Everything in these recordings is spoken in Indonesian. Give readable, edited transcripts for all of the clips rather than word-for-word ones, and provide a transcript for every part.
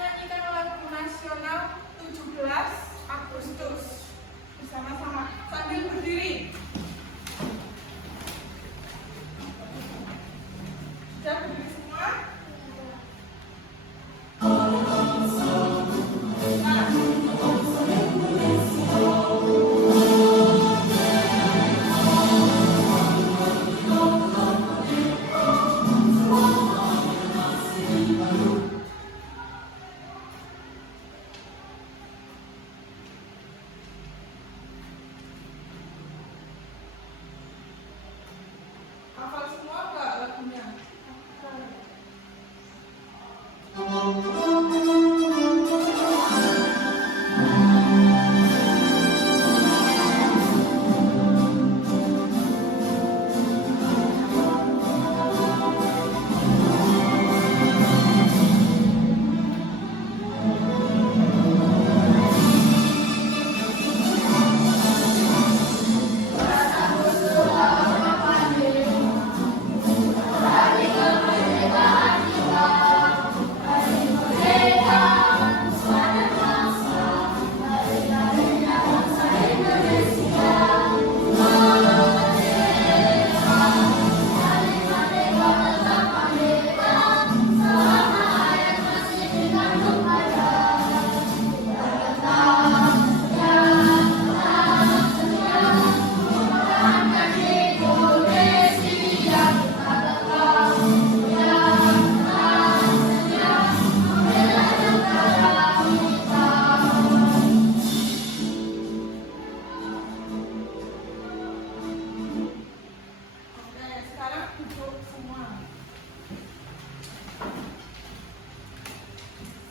menyanyikan lagu nasional 17 Agustus bersama-sama sambil berdiri. Sudah berdiri semua? Hafal semua nggak lagunya?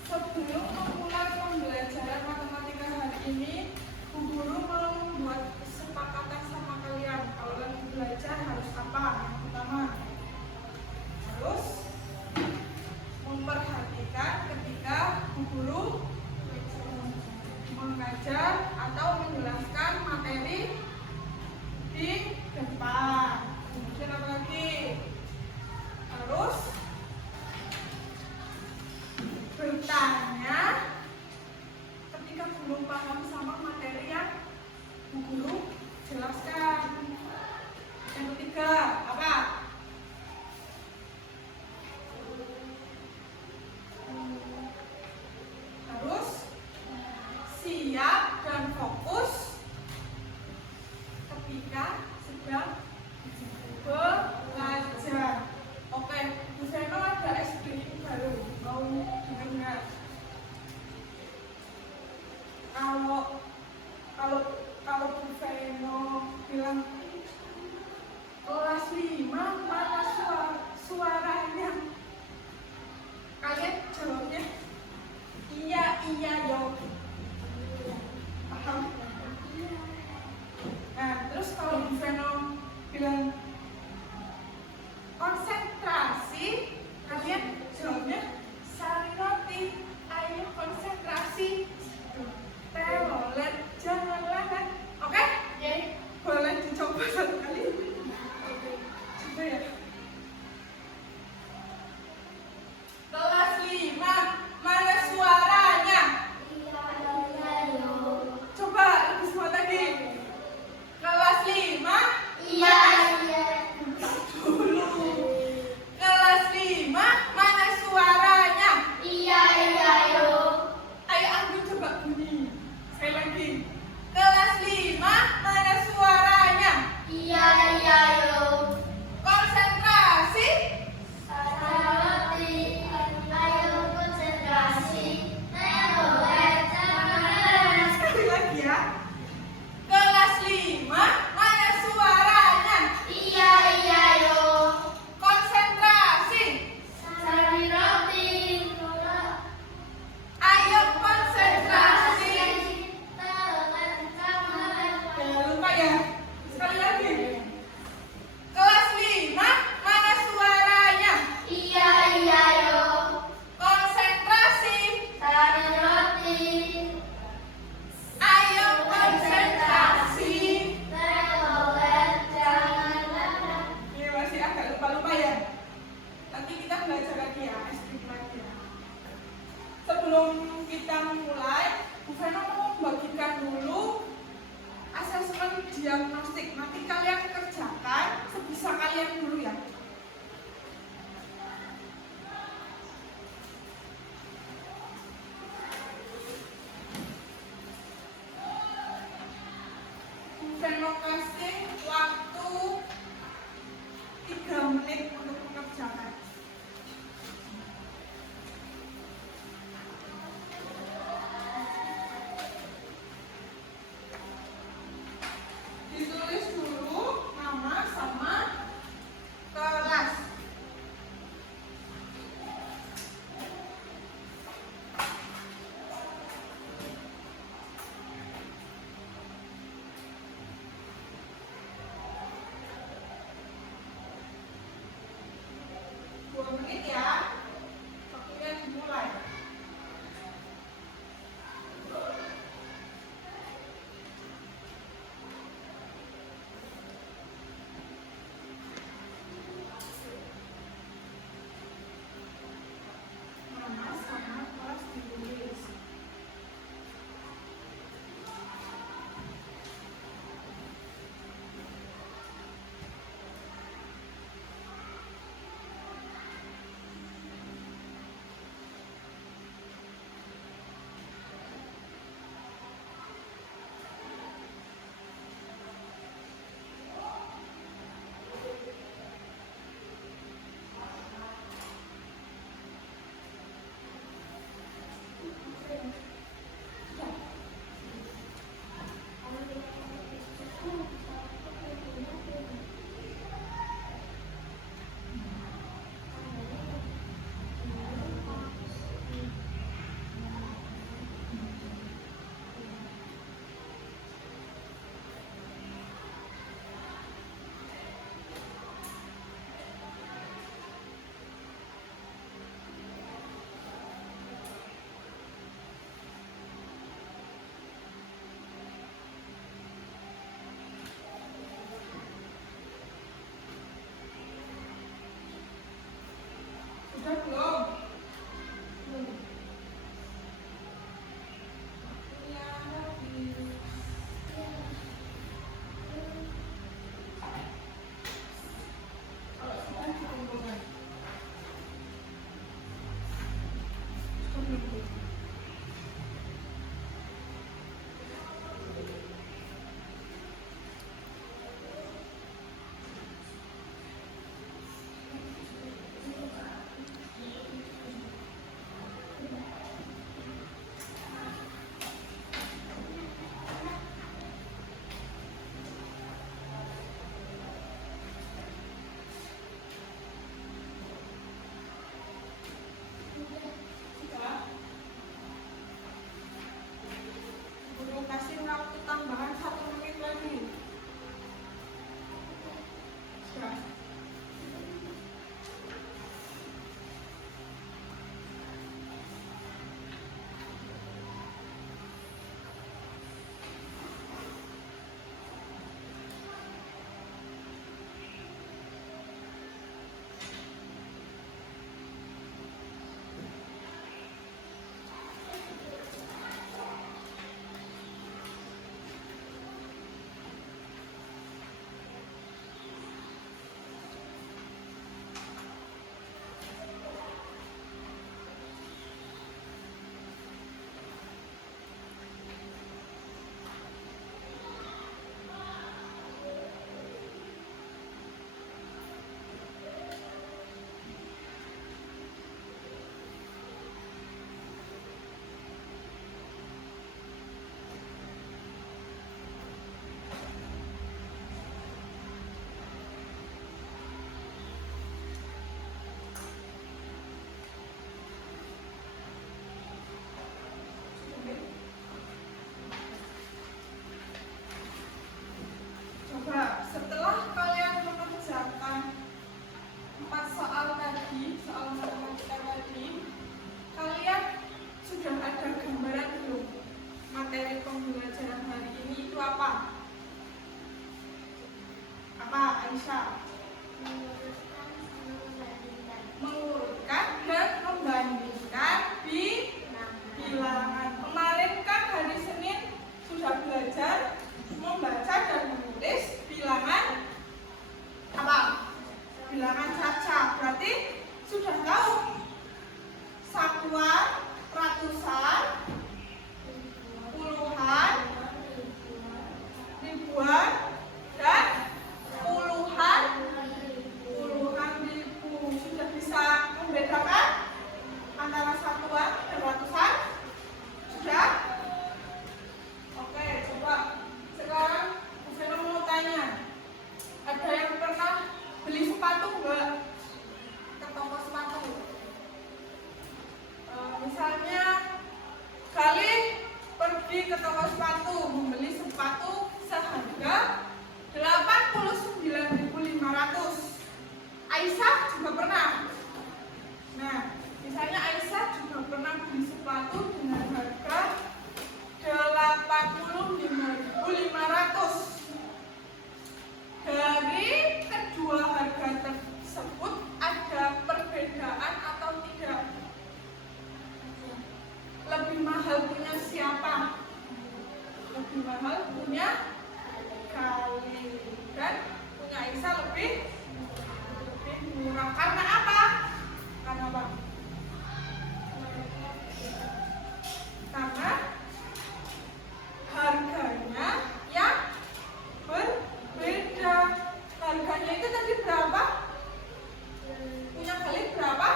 Sebelum memulai pembelajaran matematika hari ini, Bu Guru mau membuat kesepakatan sama kalian. Kalau lagi belajar harus apa? Yang pertama, harus memperhatikan ketika Bu Guru mengajar atau menjelaskan materi di depan. Kemudian apa lagi? Harus bertanya ketika belum paham sama materi yang Bu Guru jelaskan. Yang ketiga, apa? Harus siap dan fokus ketika sedang belajar. Oke, Bu Seno ada SBY baru, mau dengar? Kalau Bu Seno bilang kelas 5 mana suaranya, kalian jawabnya iya yo. Paham? Nah, terus kalau Bu Seno bilang konsentrasi, kalian jawabnya sari roti, ayo konsentrasi, telolet, jangan lelet. Oke? Boleh dicoba satu kali? Coba ya. Kelas 5, mana suaranya? Coba lebih semangat lagi. Kelas 5, Iya. sebelum kita mulai, Bu Vena mau membagikan dulu asesmen diagnostik. Nanti kalian kerjakan sebisa kalian dulu ya. Bu Vena kasih waktu 3 menit untuk mengerjakan. Ditulis dulu nama sama kelas. ke toko sepatu, membeli sepatu seharga 89.500. Aisyah juga pernah. Nah, misalnya Aisyah juga pernah beli sepatu dengan harga 85.500. Dari kedua harga tersebut ada perbedaan atau tidak? Lebih mahal punya siapa? Lebih mahal punya Khalil, dan punya Aisyah lebih murah. Karena apa? Karena apa? Karena harganya yang berbeda. Harganya itu tadi berapa? Punya Khalid berapa?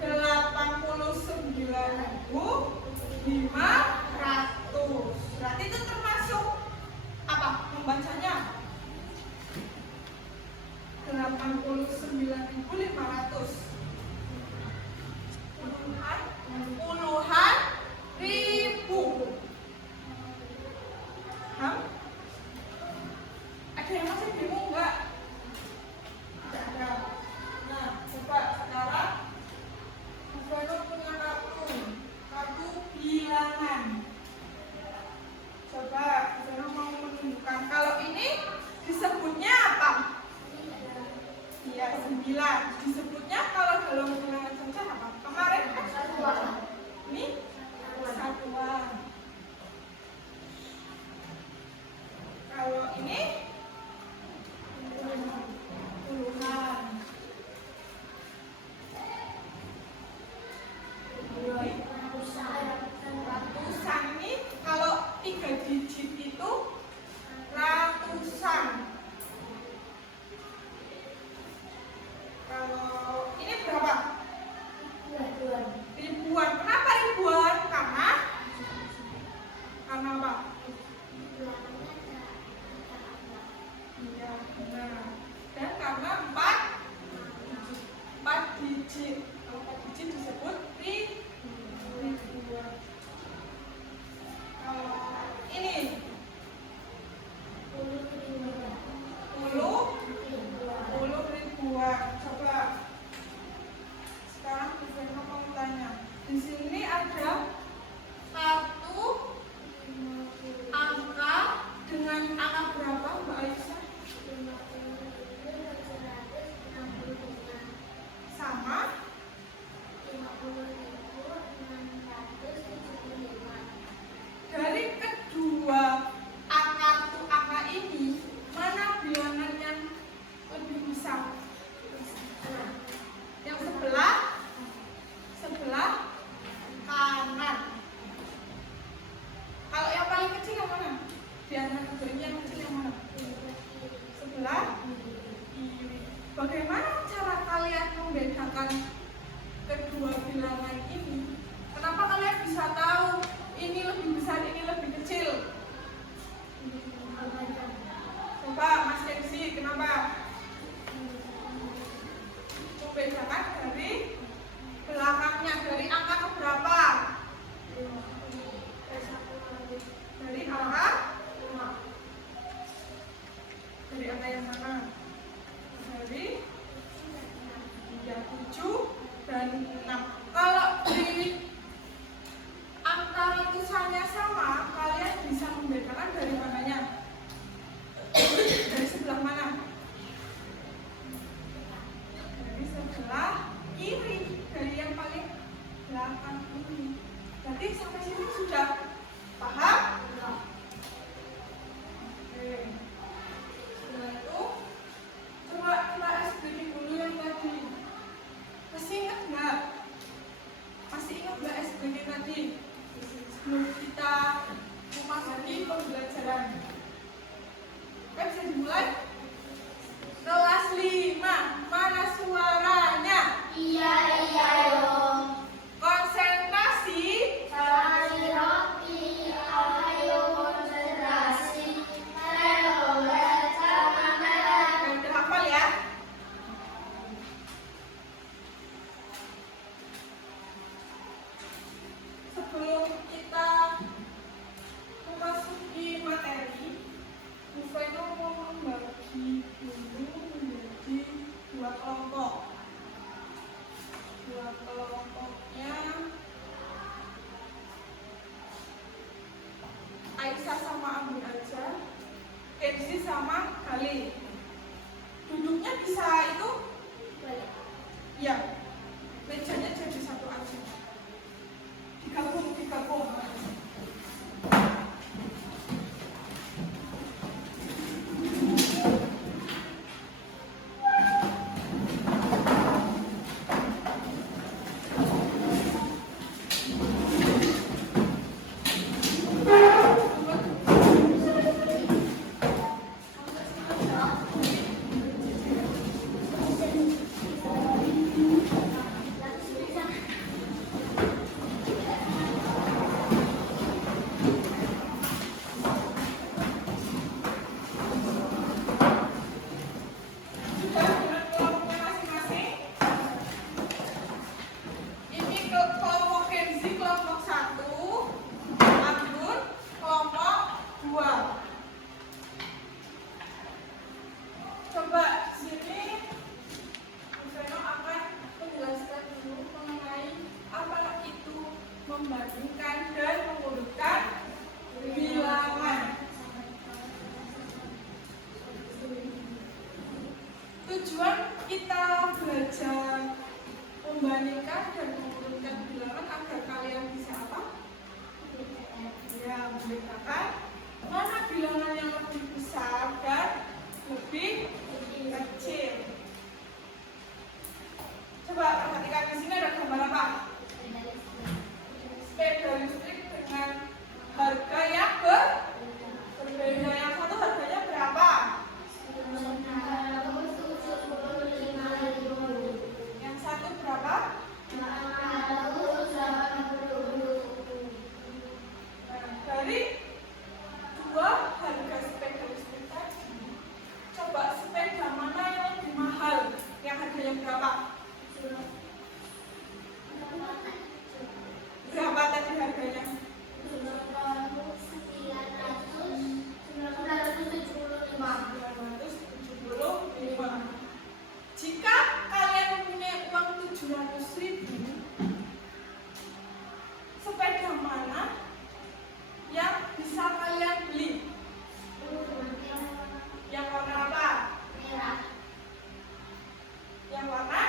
89.500. Berarti itu termasuk apa? Membacanya 89.500. Puluhan ribu. Hah? Ada yang masih bingung nggak? Tidak ada. Nah, coba sekarang Ibu punya kartu bilangan. Coba Ibu mau menunjukkan kalau ini disebutnya apa? Iya, 9. Disebutnya kalau dalam bilangan saja apa? Kemarin kan satuan. Ini satuan. Kalau ini puluhan. Ratusan ini kalau 3 digit itu ratusan. Kalau ini berapa? Ribuan. Kenapa ribuan? Karena apa? Iya, benar. Dan karena 4 digit. Kalau 4 digit disebut ribuan. Kalau ini 10 ribuan. Coba sekarang Ibu mau tanya. Di sini ada satu angka dengan angka berapa, Mbak Aisyah? Sama 50.675. Dari kedua angka ini, mana bilangan yang lebih besar? Yang sebelah kanan. Kalau yang paling kecil yang mana? Di antara kedua ini yang kecil yang mana? Sebelah kiri. Bagaimana cara kalian membedakan kedua bilangan ini? Kenapa kalian bisa tahu ini lebih besar, ini lebih kecil? Coba Mas Kenzi, kenapa? Membedakan dari belakangnya, dari angka keberapa? Dari angka yang mana? Dari 7 dan 6. Kalau di angka ratusannya sama, kalian bisa membedakan dari mananya? Dari sebelah mana? Dari sebelah kiri, dari yang paling belakang ini. Jadi sampai sini sudah paham? Oke. Setelah itu coba kita explain dulu yang tadi. Masih ingat nggak? Masih ingat nggak explain tadi? Sebelum kita memasuki pembelajaran, kan bisa dimulai? Kelas 5, mana suaranya? Iya, dong. Konsentrasi. Kasih roti, ayo konsentrasi. Ayo baca kamera. Udah hafal ya? Sebelum kita Aisyah sama Abi aja, Kenzi sama Kali. Duduknya bisa itu? Ya, mejanya jadi satu aja. Digabung. Membandingkan dan mengurutkan bilangan. Tujuan kita belajar membandingkan dan mengurutkan bilangan agar kalian bisa apa? Ya, membedakan mana bilangan yang lebih besar dan lebih kecil. Coba perhatikan di sini ada gambar apa? Sepeda listrik dengan harga yang berbeda. Yang satu harganya berapa? Yang satu berapa? Dari dua harga sepeda listrik tadi, coba sepeda mana yang lebih mahal? Yang harganya berapa? Berapa tadi harganya? 975. Jika kalian mempunyai uang 700.000, sepeda mana yang bisa kalian beli? Yang warna apa? Yang warna?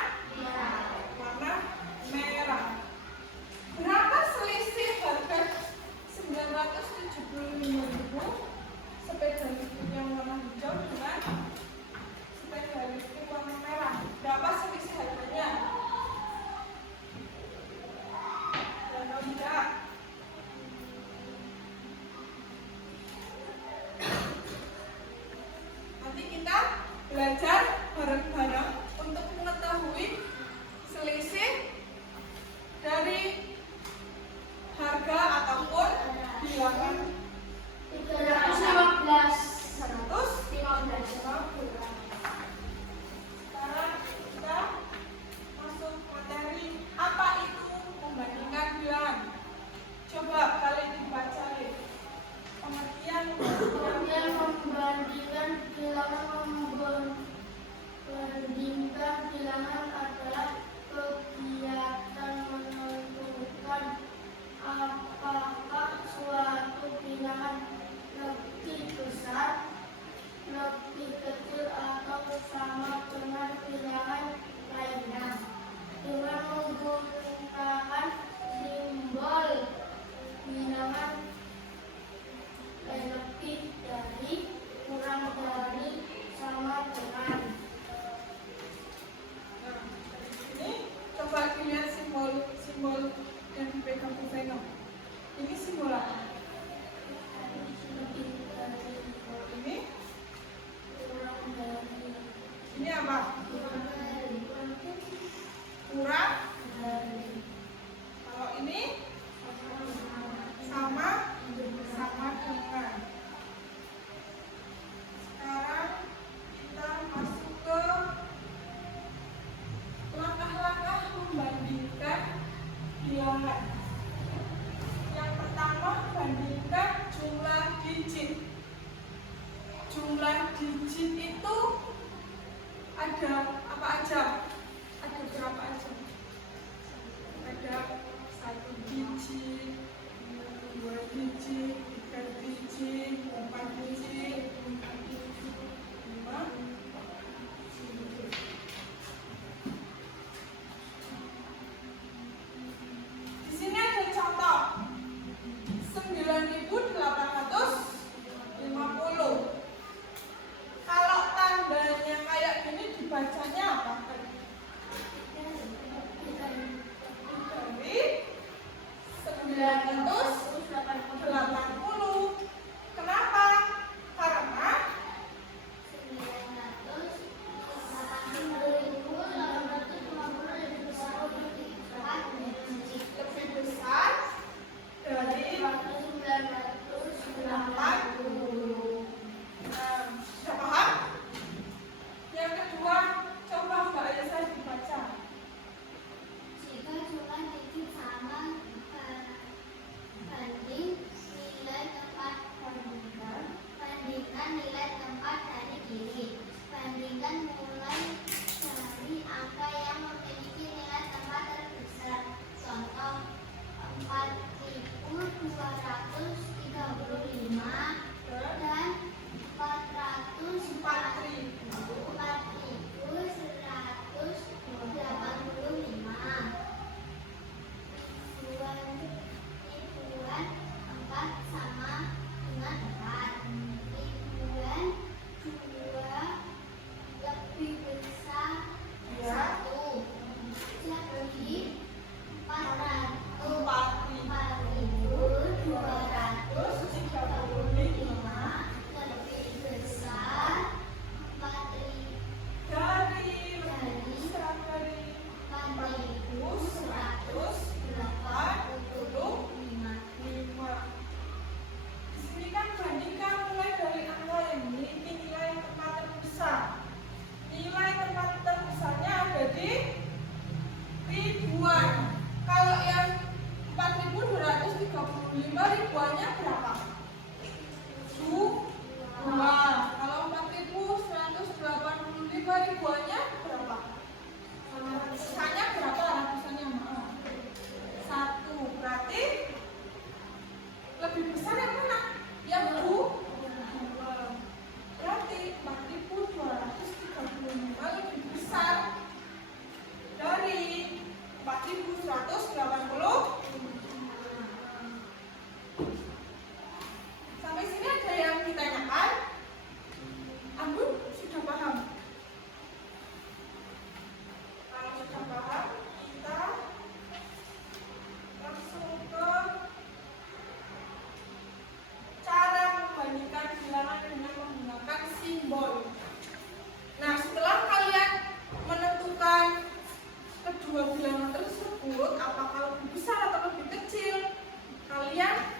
Warna merah. Berapa selisih harga 975.000 sepeda listrik yang warna hijau dengan sepeda listrik warna merah? Berapa selisih harganya? Berapa tidak? Nanti kita belajar bareng-bareng untuk mengetahui selisih dari harga ataupun bilangan. 315. Sekarang kita masuk materi. Apa itu membandingkan bilangan? Coba kalian dibaca deh. Pengertian Membandingkan bilangan adalah kegiatan menentukan apakah suatu bilangan lebih besar, lebih kecil atau sama dengan bilangan lainnya dengan menggunakan simbol bilangan lebih dari, kurang dari, sama dengan. ini coba dilihat simbol yang dipegang Bu Veno. Ini simbol apa? Ini? Ini apa? Kurang? Kalau ini? Sama dengan. Sekarang kita masuk ke langkah-langkah membandingkan bilangan. Yang pertama, bandingkan jumlah digit. Jumlah digit itu ada apa aja? Ada berapa aja? Ada 1 digit, 2 digit, 3 biji, 4 biji, 5. Di sini ada contoh 9.850. Kalau tandanya kayak gini dibacanya apa? Dari 980. Kenapa? Karena lebih besar dari 80. Nah, sudah paham? Yang kedua, coba Mbak Elsa dibaca. Jika jumlah digit sama banding nilai tempat bandingkan nilai tempat dari digit. Bandingkan mulai dari angka yang memiliki nilai tempat terbesar. Contoh 4.235 dan 4.185. Ribuan 4 sama dengan 4. Ribuan 2 lebih besar 1. Jadi 4.235 lebih besar 4.185. Di sini kan bandingkan mulai dari angka yang memiliki nilai tempat terbesar. Nilai tempat terbesarnya ada di ribuan. Kalau yang 4.235 ribuannya berapa? 2. Kalau 4.185 ribuannya berapa? Ratusannya berapa? Ratusannya maaf. 1. Berarti lebih besar yang mana? Yang 2. Berarti 4.235 lebih besar dari 4.180. Sampai sini ada yang ditanyakan? Anggun sudah paham? Kalau sudah paham, kita langsung ke cara membandingkan bilangan dengan menggunakan simbol. Nah, setelah kalian menentukan kedua bilangan tersebut, apakah lebih besar atau lebih kecil, kalian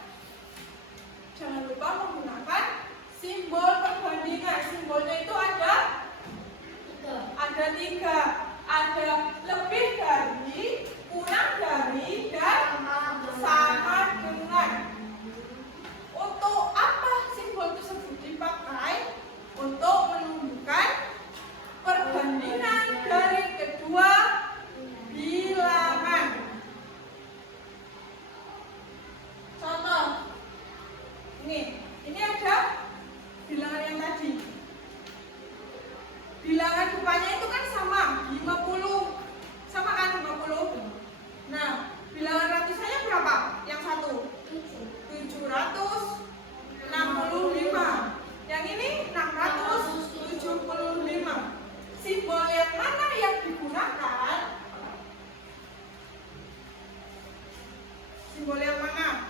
jangan lupa menggunakan simbol perbandingan. Simbolnya itu ada 3. Ada lebih dari, kurang dari, dan sama dengan. Untuk apa simbol tersebut dipakai? Untuk menunjukkan perbandingan dari kedua bilangan. Contoh, ini ada bilangan yang tadi. Bilangan depannya itu kan sama, 50. Sama kan 50? Nah, bilangan ratusannya berapa? Yang satu 765. Yang ini 675. Simbol yang mana yang digunakan? Simbol yang mana?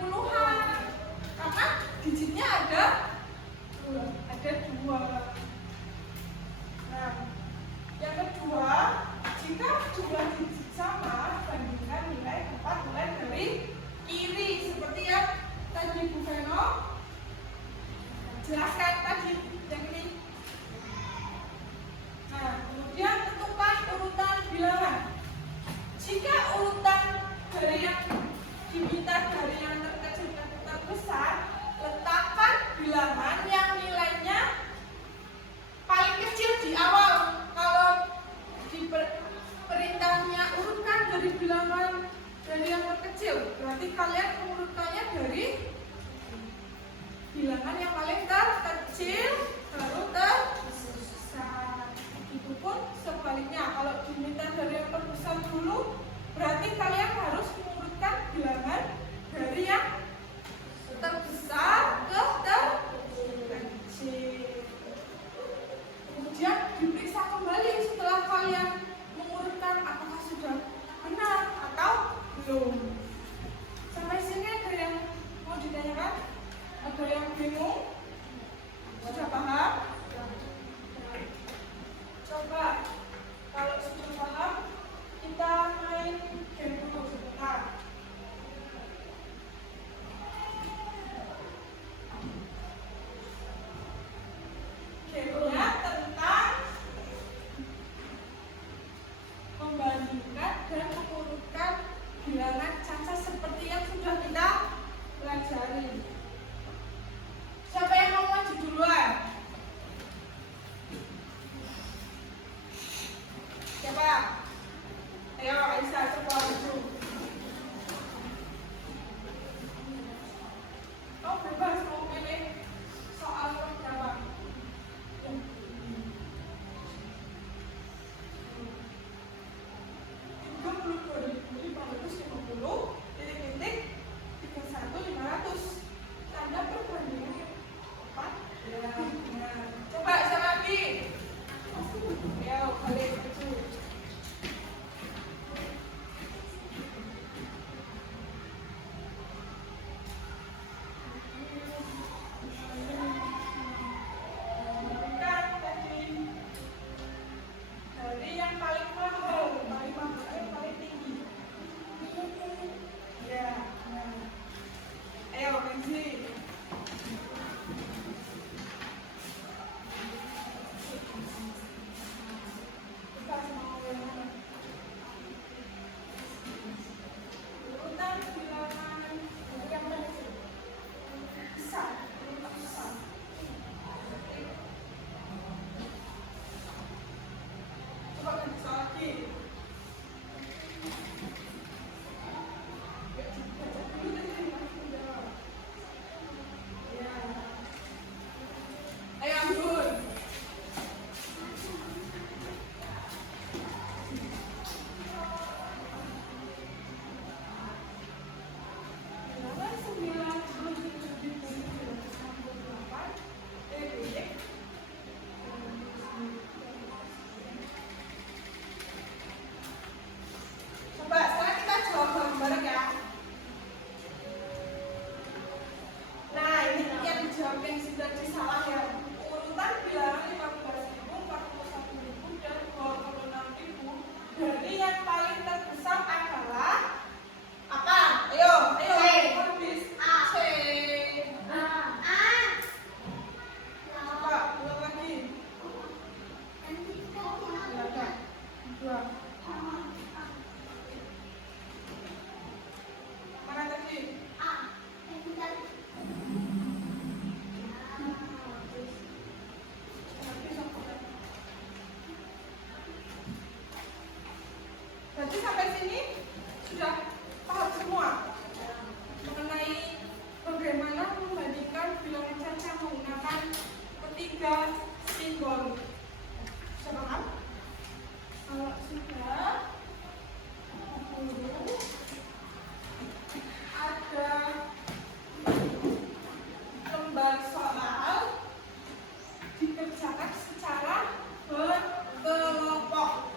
puluhan. Karena digitnya ada dua. Nah, yang kedua, jika jumlah digit sama, bandingkan nilai tempat mulai dari kiri. Seperti yang tadi Bu Veno jelaskan tadi yang ini. Nah, kemudian tentukan urutan bilangan. Jika urutan dari yang diminta dari yang terkecil ke terbesar, letakkan bilangan yang nilainya paling kecil di awal. Kalau di perintahnya urutkan dari bilangan dari yang terkecil, berarti kalian mengurutannya dari bilangan yang paling terkecil baru terbesar. Begitupun sebaliknya, kalau diminta dari yang terbesar dulu, berarti kalian harus mengurutkan bilangan dari yang terbesar ke terkecil. Kemudian diperiksa kembali setelah kalian mengurutkan apakah sudah benar atau belum. Sampai sini ada yang mau ditanyakan? Ada yang bingung? Sudah paham? Coba kalau sudah paham, kita main game dulu sebentar. Gamenya tentang membandingkan dan mengurutkan bilangan cacat seperti yang sudah kita pelajari. Siapa yang mau maju duluan? Siapa? Ayo Aisyah, coba maju. Oh bebas mau pilih soal berapa? Coba siapa lagi? Ayo kalian maju. Dari yang paling mahal, paling tinggi. Ya, nah. Ayo Kenzi. Urutan bilangan yang besar. Coba kan bisa lagi. Ayo Ambul. Bilangan 97.968 Coba sekarang kita jawab bareng-bareng ya. Nah, ini yang dijawab yang sudah disalah ya. Urutan bilangan 15.000, 41.000 dan 26.000 dari yang paling terbesar adalah apa? Ayo, habis C. Coba ulang lagi. Silakan. Dua. Mana tadi? Berarti sampai sini sudah paham semua mengenai bagaimana membandingkan bilangan cacat menggunakan ketiga simbol. Sudah paham? Kalau sudah, ada lembar soal dikerjakan secara berkelompok.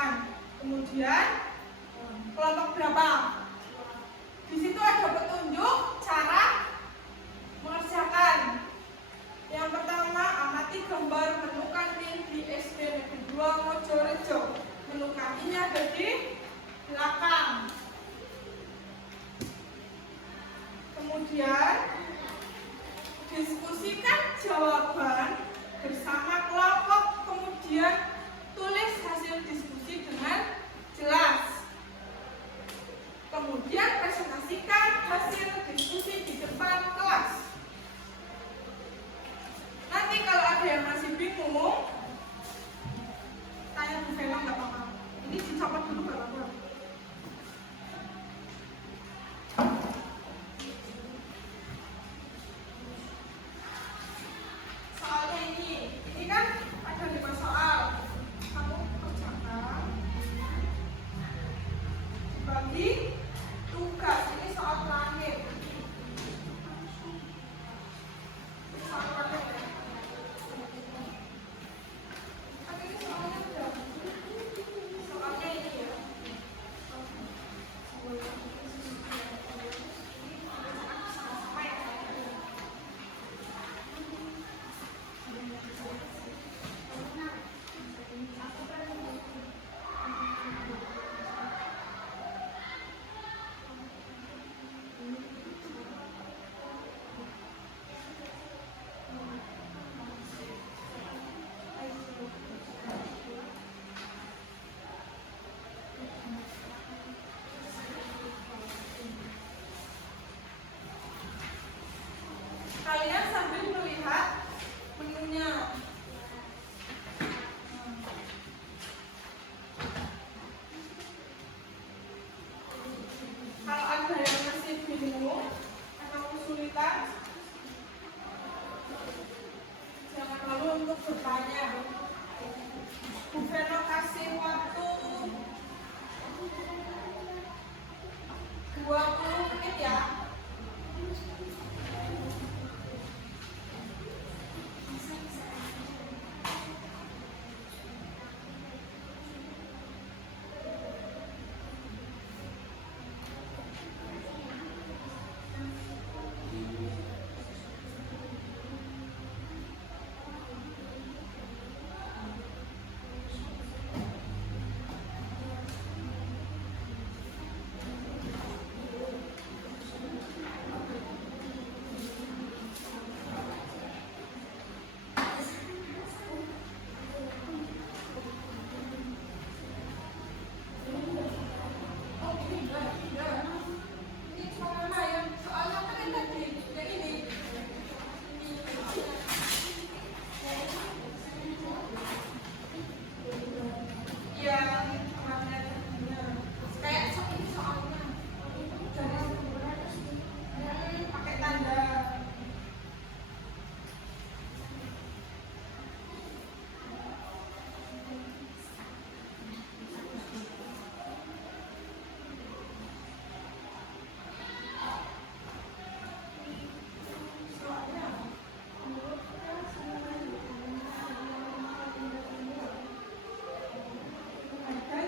mengerjakan. Kemudian kelompok berapa? Di situ ada petunjuk cara mengerjakan. Yang pertama, amati gambar menu kantin di SD Negeri 2 Mojorejo. Menu kantinnya ada di belakang. Kemudian diskusikan jawaban bersama kelompok. Kemudian tulis hasil diskusi dengan jelas. Kemudian presentasikan hasil diskusi di depan kelas. Nanti kalau ada yang masih bingung, tanya Bu Vena nggak apa-apa. Ini dicopot dulu nggak apa-apa. Soalnya ini kan ada 5 soal. Kamu kerjakan. Bagi tugas, ini soal terakhir. Soal terakhir. Tapi ini soalnya udah. Soalnya ini ya. Kalian sambil melihat menunya. Kalau ada yang masih bingung atau kesulitan, jangan malu untuk bertanya. Bu Veno kasih waktu 20 menit ya. Ada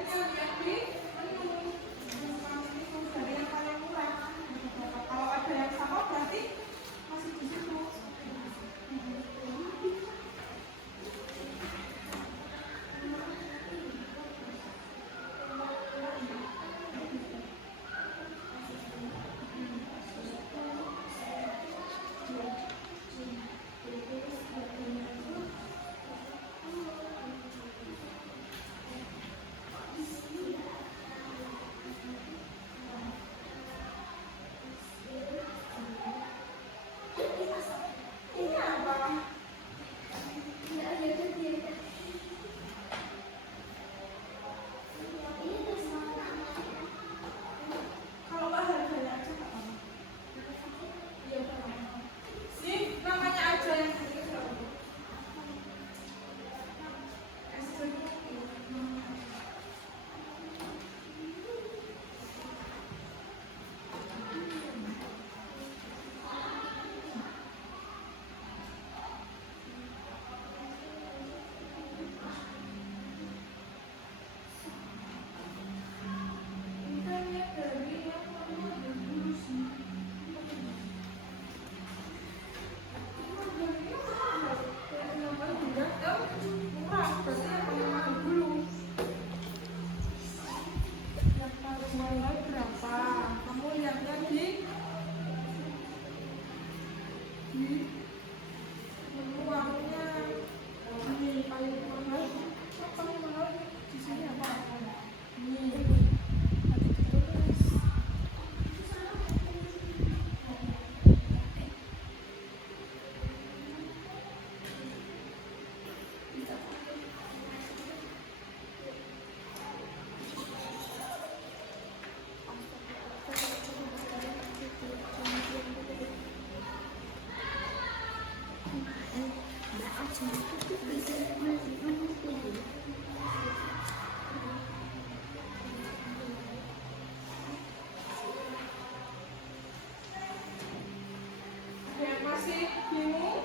Maksimu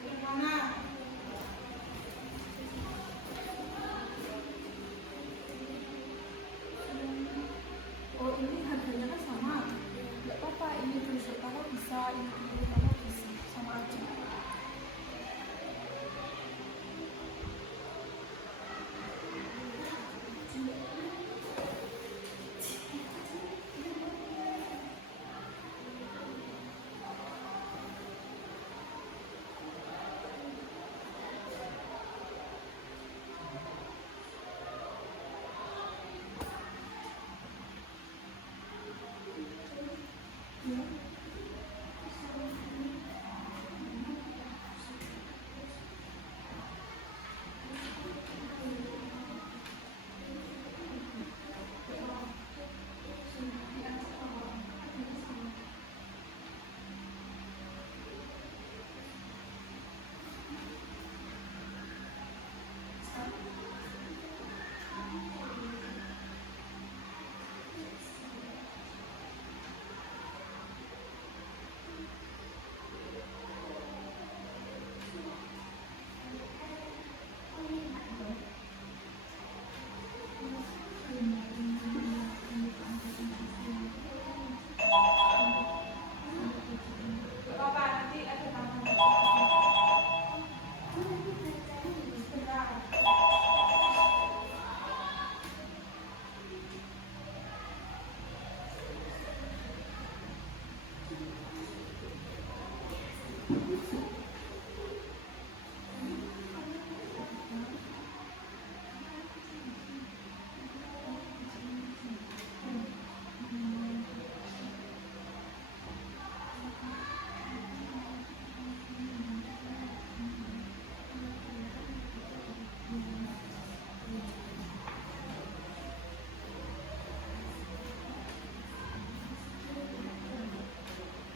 yang mana? Oh, ini harganya kan sama. Nggak apa-apa, ini beli pertama bisa, ini beli pertama bisa, sama aja.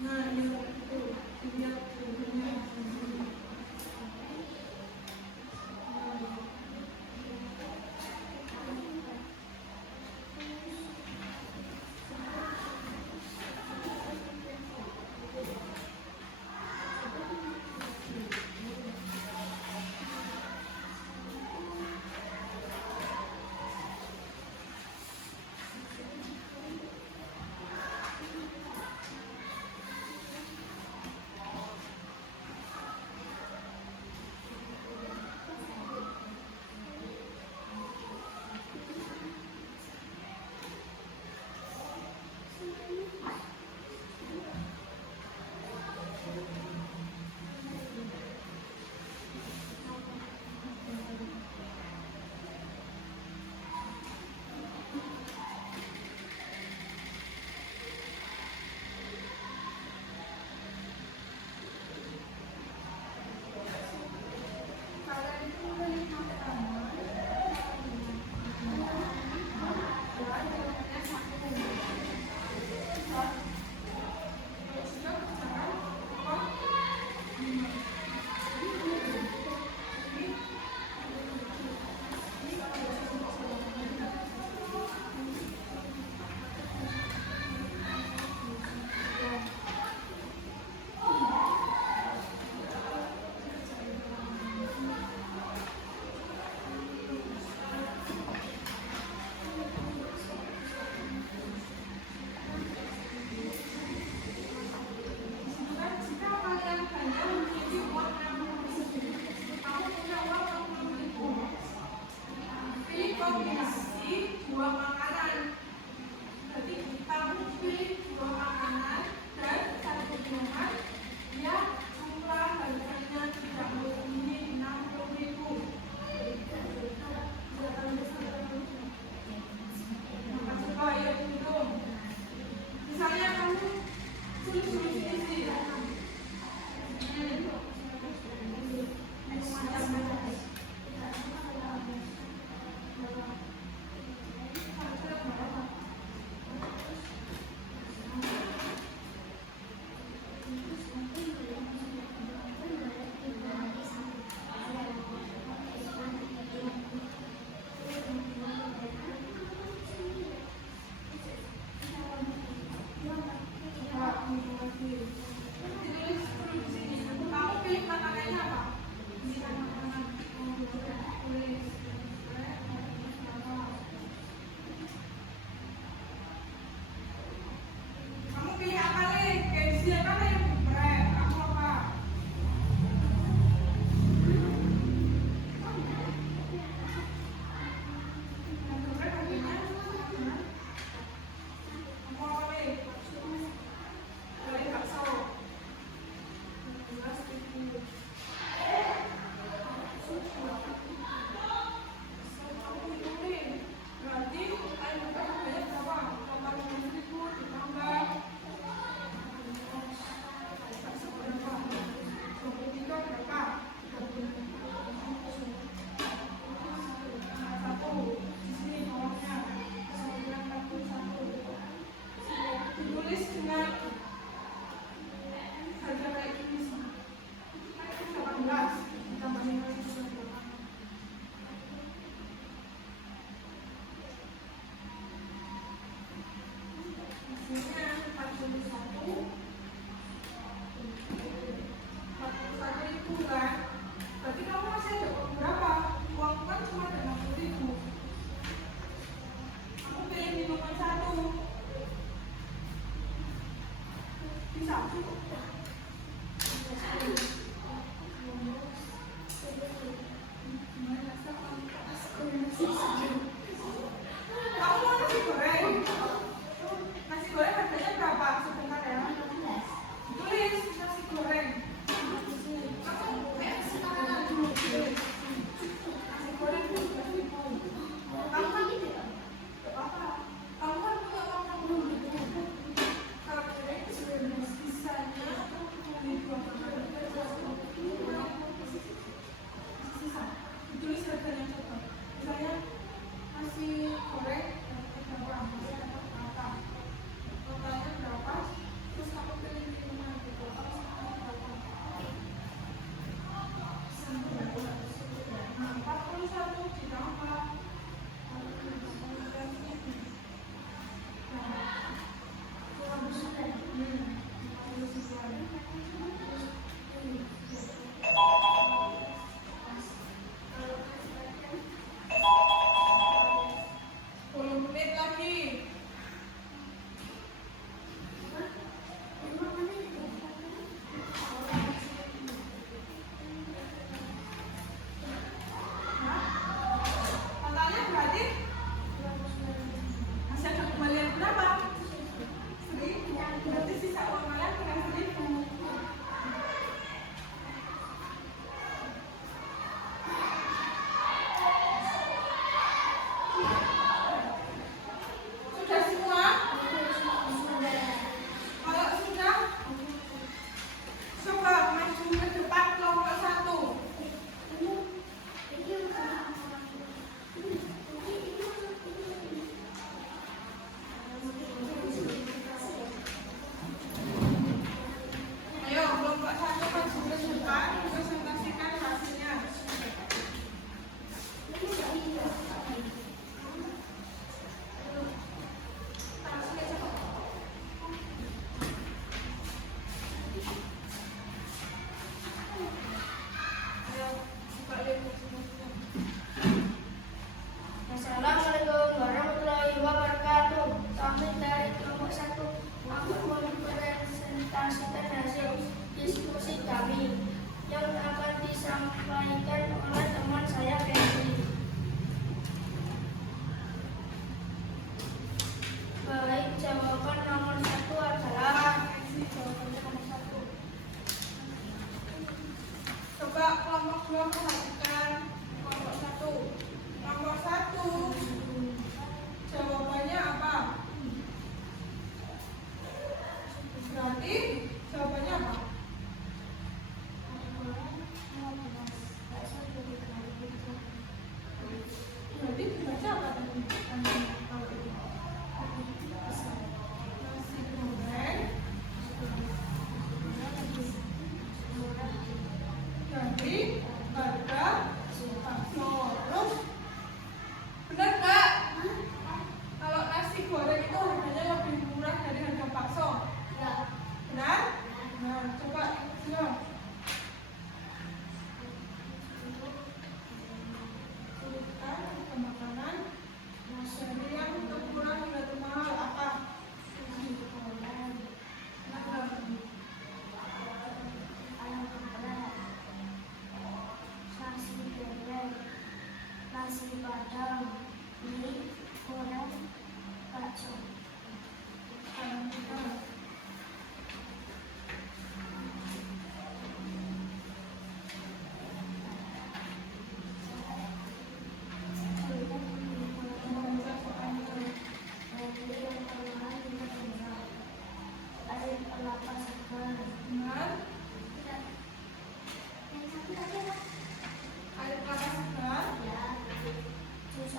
Nah, ini lihat tubuhnya.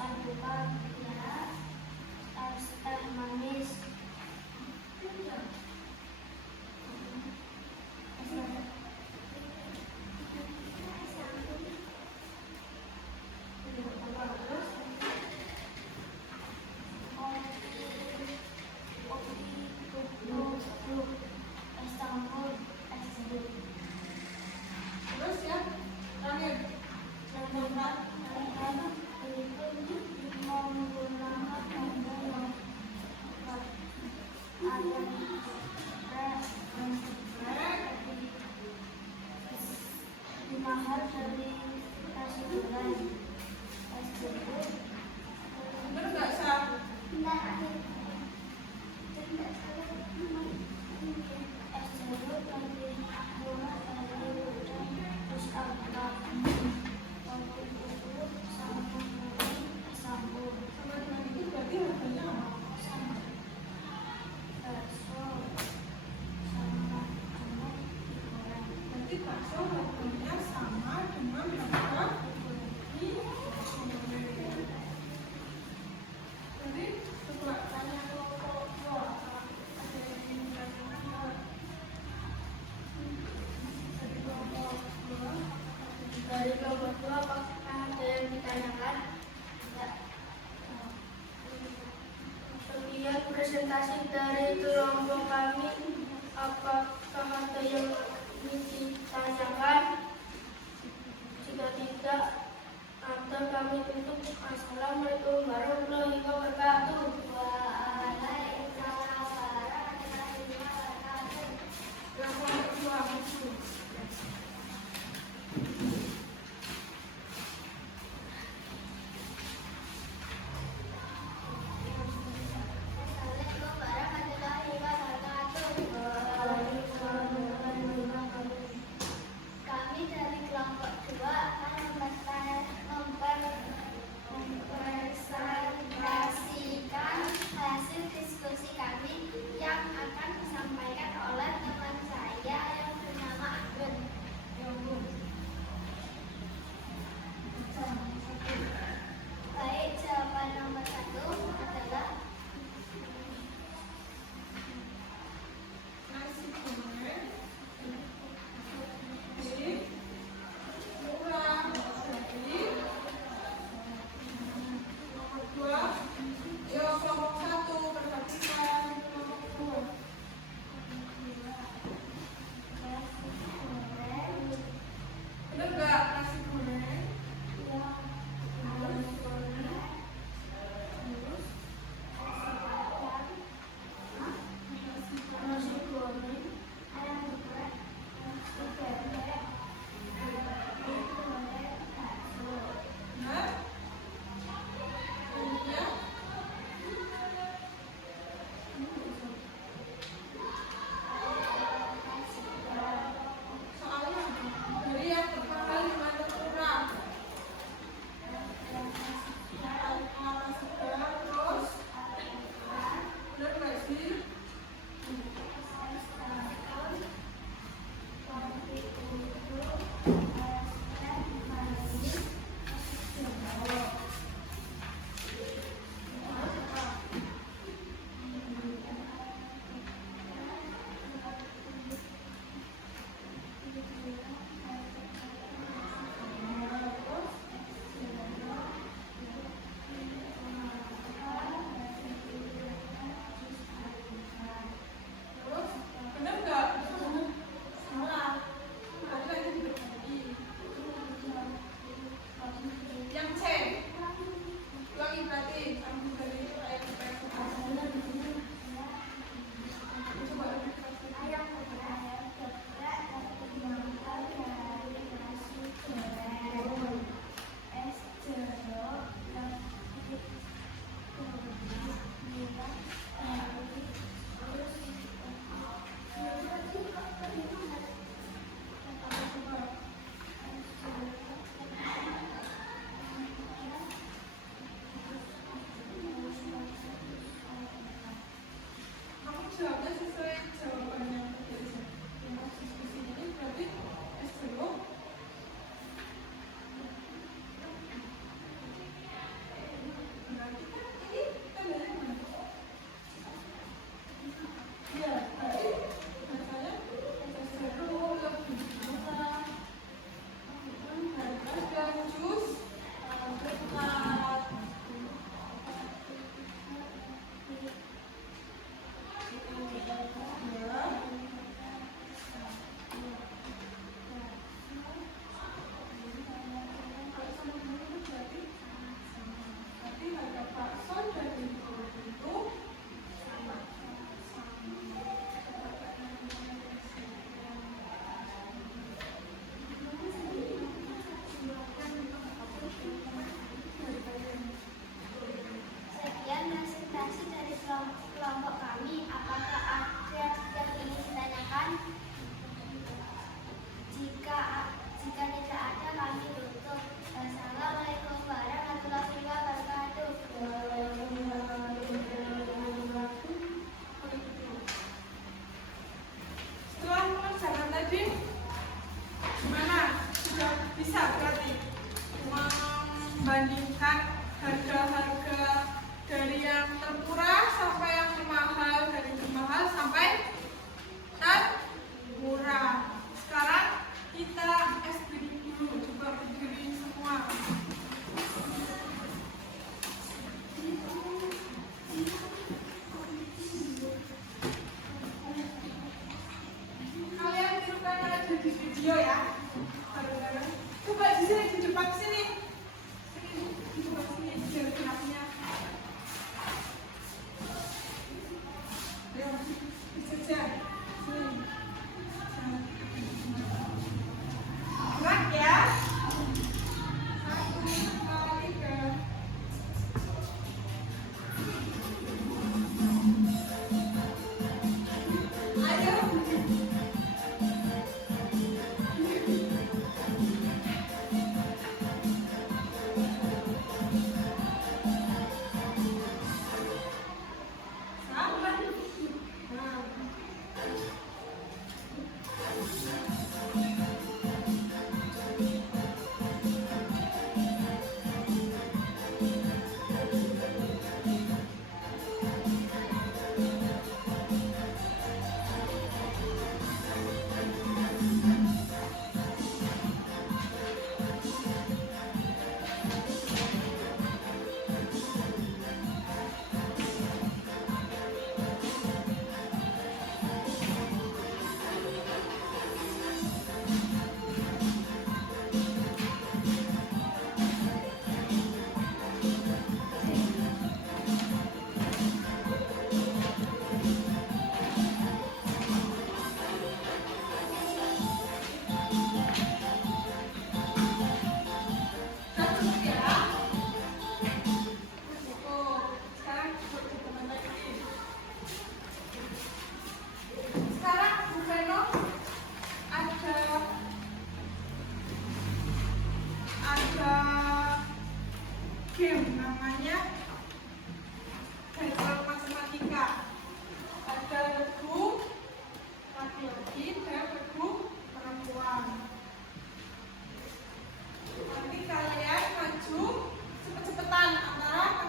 adukan ya es teh manis. Es campur, es jeruk. Terus ya, terakhir. Bener nggak, Sa? Sama dengan itu berarti harganya apa? Berarti bakso harganya sama dengan harga mie. Jadi coba tanya kelompok dua, ada yang ingin bertanya? Dari kelompok dua, Dari kelompok dua, apakah ada yang ditanyakan? Tidak. Sekian presentasi dari kelompok kami. Apakah ada yang ingin ditanyakan? Jika tidak ada, kami tutup. Assalamualaikum warahmatullahi wabarakatuh. Waalaikumsalam warahmatullahi wabarakatuh. kelompok dua muncul. Assalamualaikum warahmatullahi wabarakatuh. Kami dari kelompok 2 akan mempresentasikan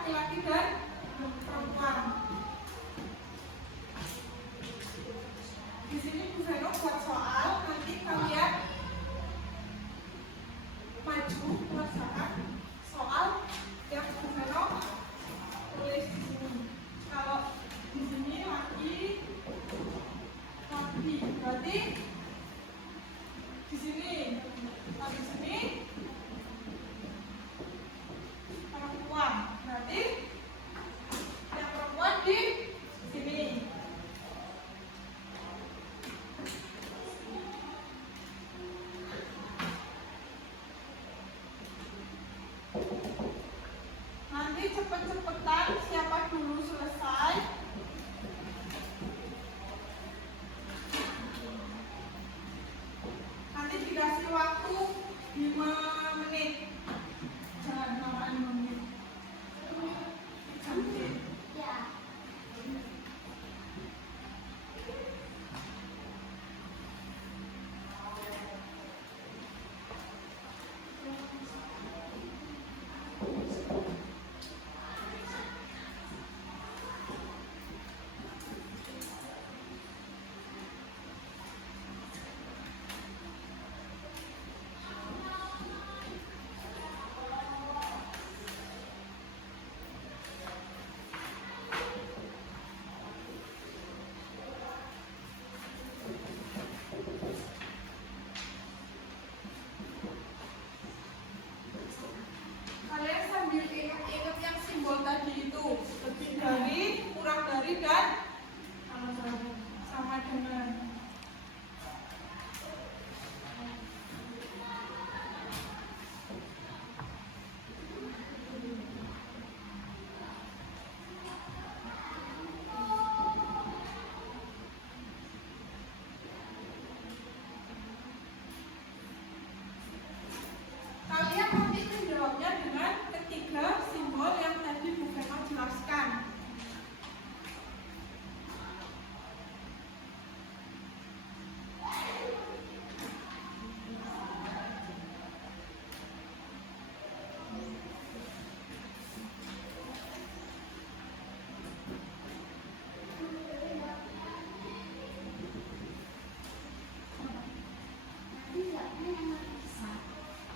laki-laki dan perempuan. Di sini Bu Veno buat soal, nanti kalian maju mengerjakan soal yang Bu Veno tulis di sini. Kalau di sini laki, berarti di sini, kalau di sini perempuan, berarti yang perempuan di sini. Nanti cepet-cepetan siapa dulu selesai. Nanti dikasih waktu 5 menit. Jangan lamaan 5 menit. Cantik. Ya. Kalian sambil ingat-ingat yang simbol tadi itu, lebih dari, kurang dari, dan sama dengan. Kalian nanti menjawabnya dengan ketiga simbol yang tadi Bu Veno jelaskan.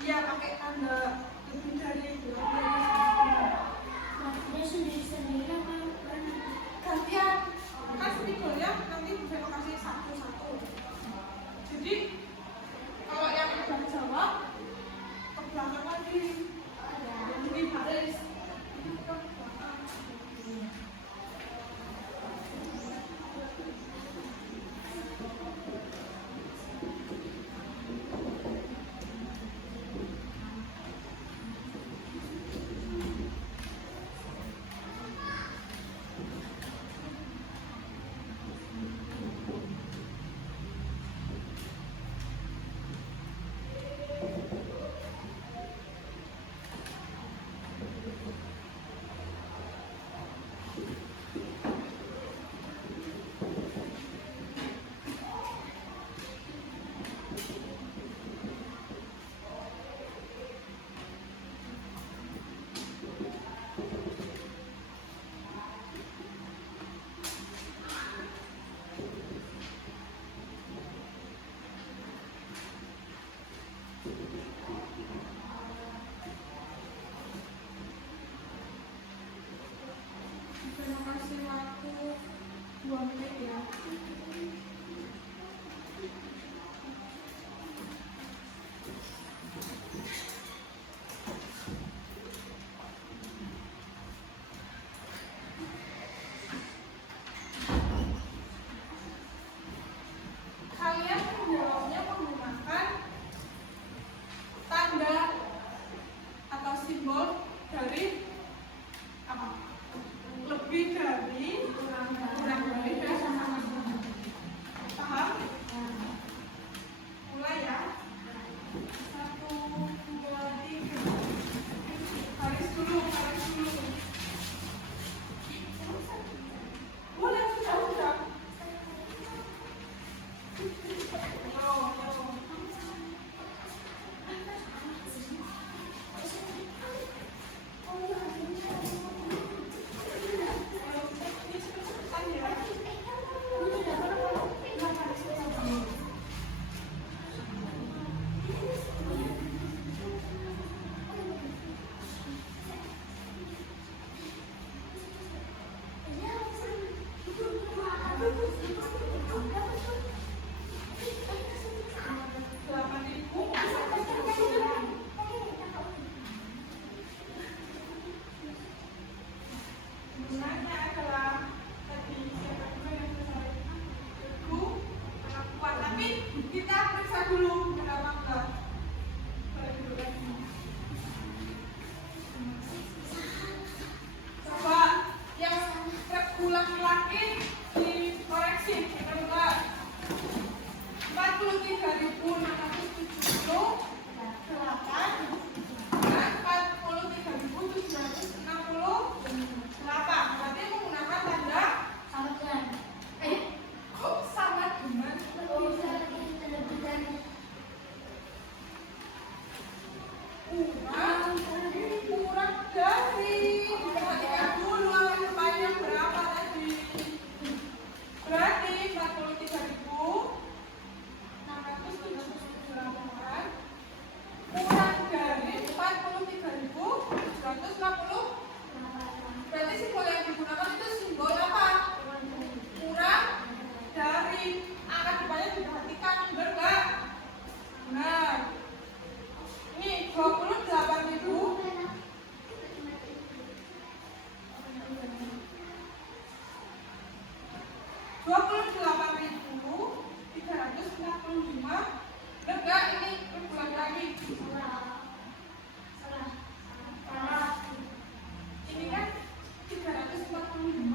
Iya, pakai tanda lebih dari itu. Dia sendiri-sendiri apa? Gantian, kan simbolnya nanti bisa kasih satu-satu. Jadi kalau yang udah jawab ke belakang lagi, jadi baris. Terima kasih waktu 2 menit ya. Kalian menjawabnya menggunakan tanda atau simbol dari apa? Lebih dari, kurang dari, dan sama-sama. Paham? Mulai ya. 1, 2, 3. Baris dulu, baris dulu. Boleh, sudah. Yo.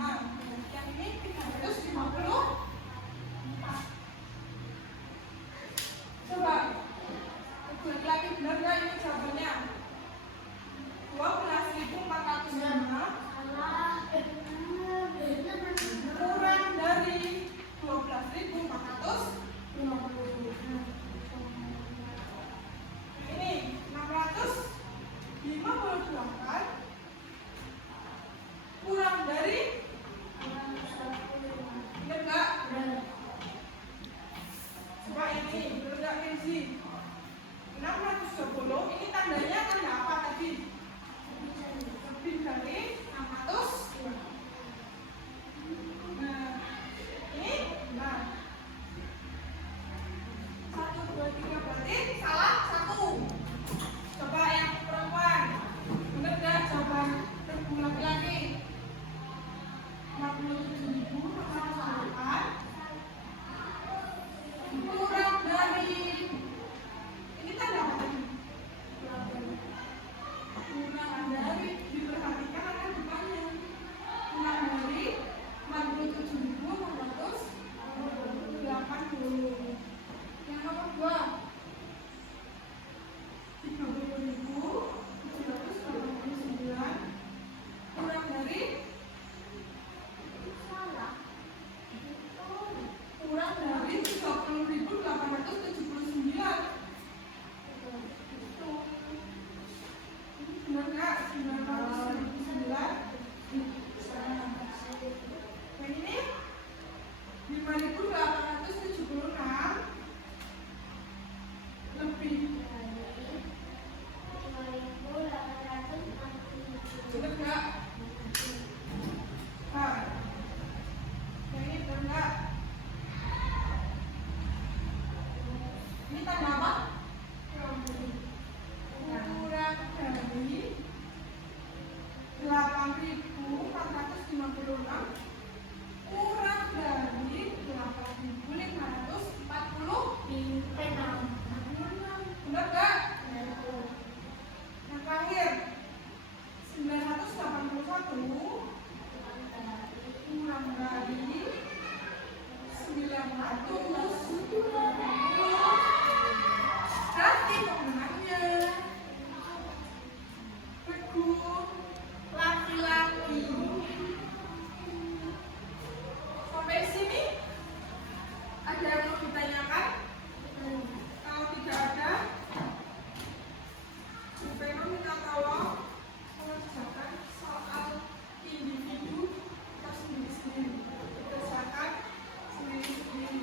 Yang ini 354. Coba lagi benar nggak ini jawabannya? 12.405 kurang dari 12.450. Ini 658 kurang dari, benar nggak? Coba ini benar nggak Kenzi? 620 ini tandanya tanda apa tadi? Lebih dari 600. Nah, ini benar. 1, 2, 3 berarti salah 1. Coba yang perempuan, benar nggak jawaban regu laki-laki? 57.608 kurang dari, ini tanda apa tadi? Kurang dari, diperhatikan akan depannya. Kurang dari 47.680. Yang nomor 2 30.789 kurang dari, kurang dari 30.879. Benar nggak? 909. Yang ini 5.876 lebih. Benar nggak? Nah, yang ini benar nggak? Ini tanda apa? Kurang dari 8.456 kurang dari 8.540. Benar nggak? Yang terakhir 981 kurang dari 920. Berarti pemenangnya regu laki-laki. Sampai sini ada yang mau ditanyakan? Kalau tidak ada, Supeno minta tolong mengerjakan soal individu atau sendiri-sendiri, berdasarkan sendiri-sendiri.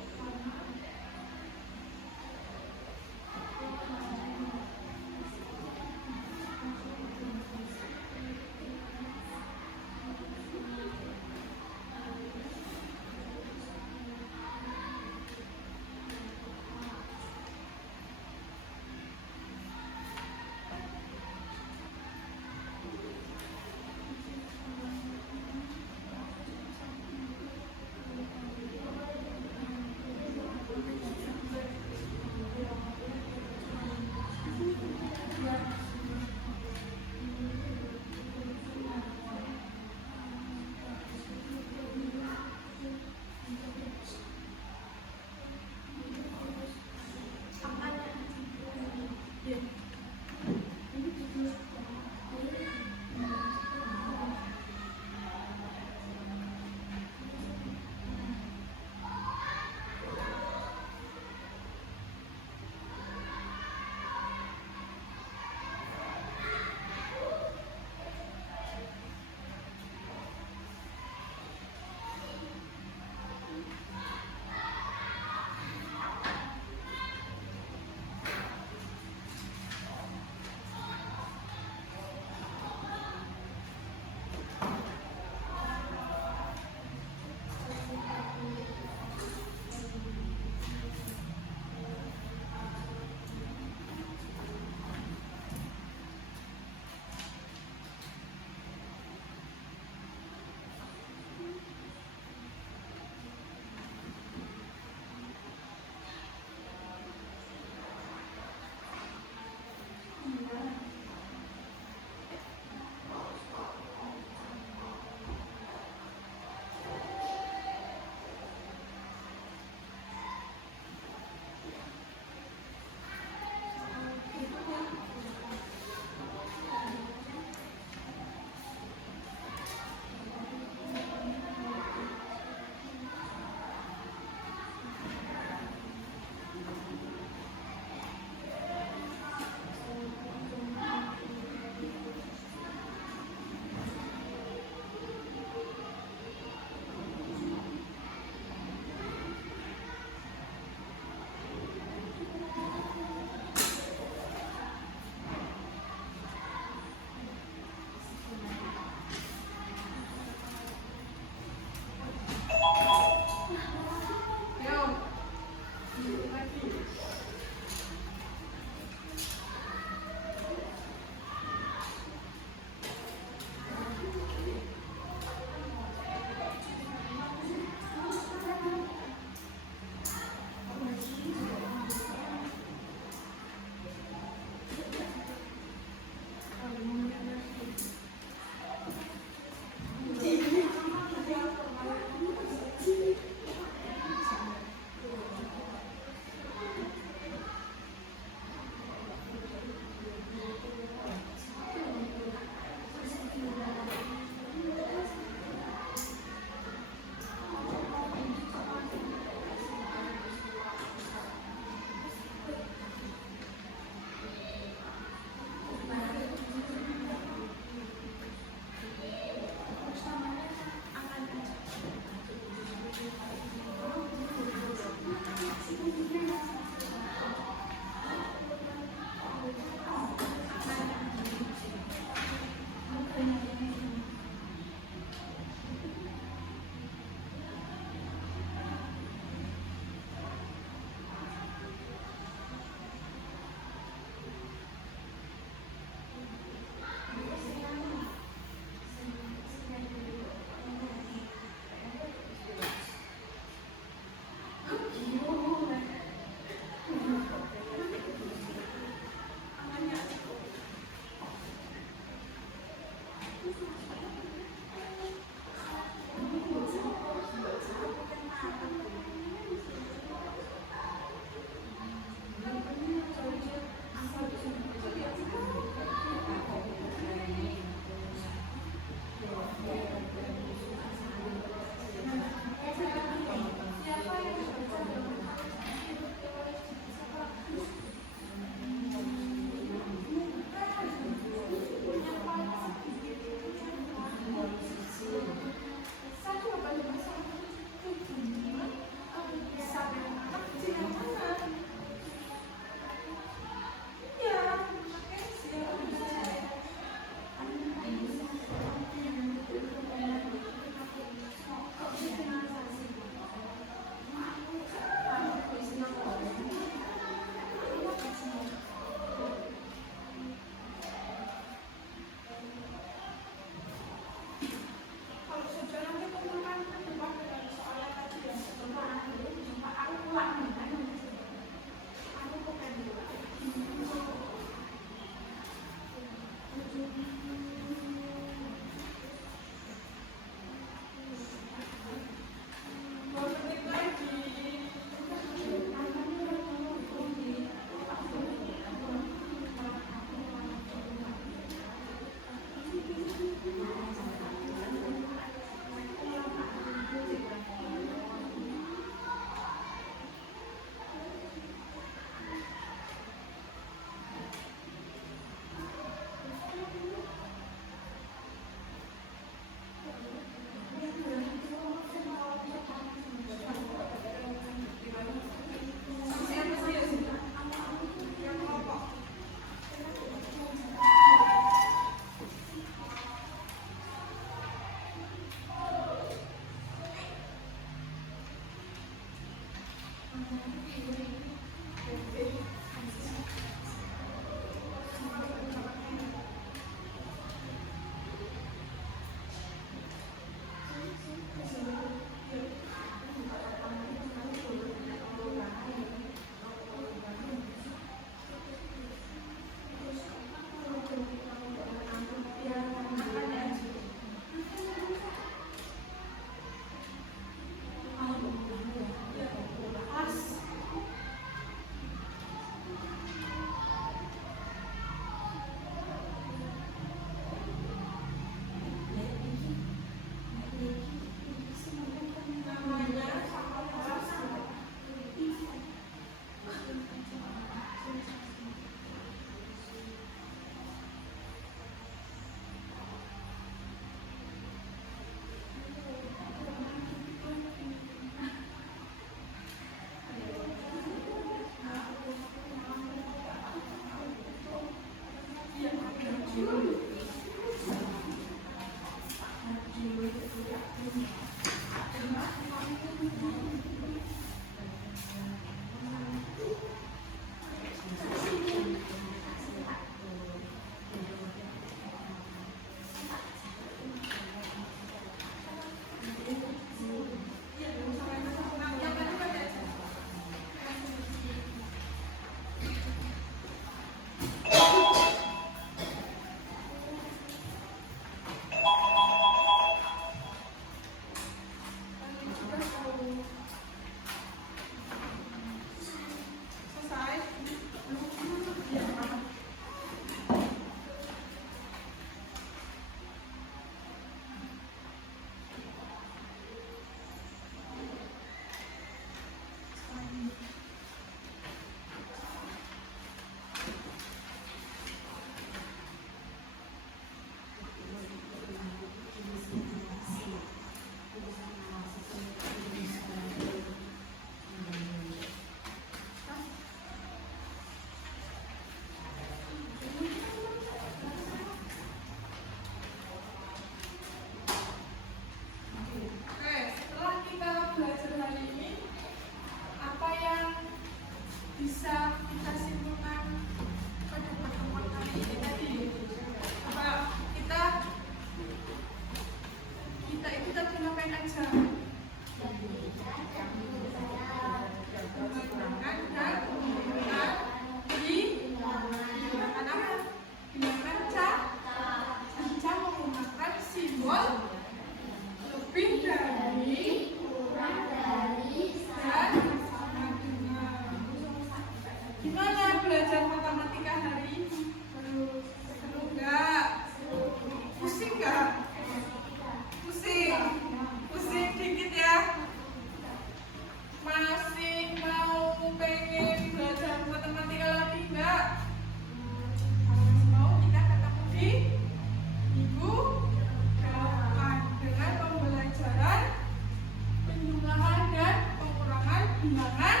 jangan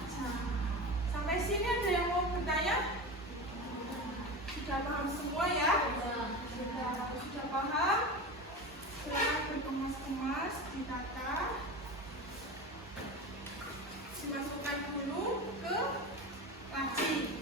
pecah. Sampai sini ada yang mau bertanya? Sudah paham semua ya? Sudah paham? Silakan berkemas-kemas, ditata, dimasukkan dulu ke laci.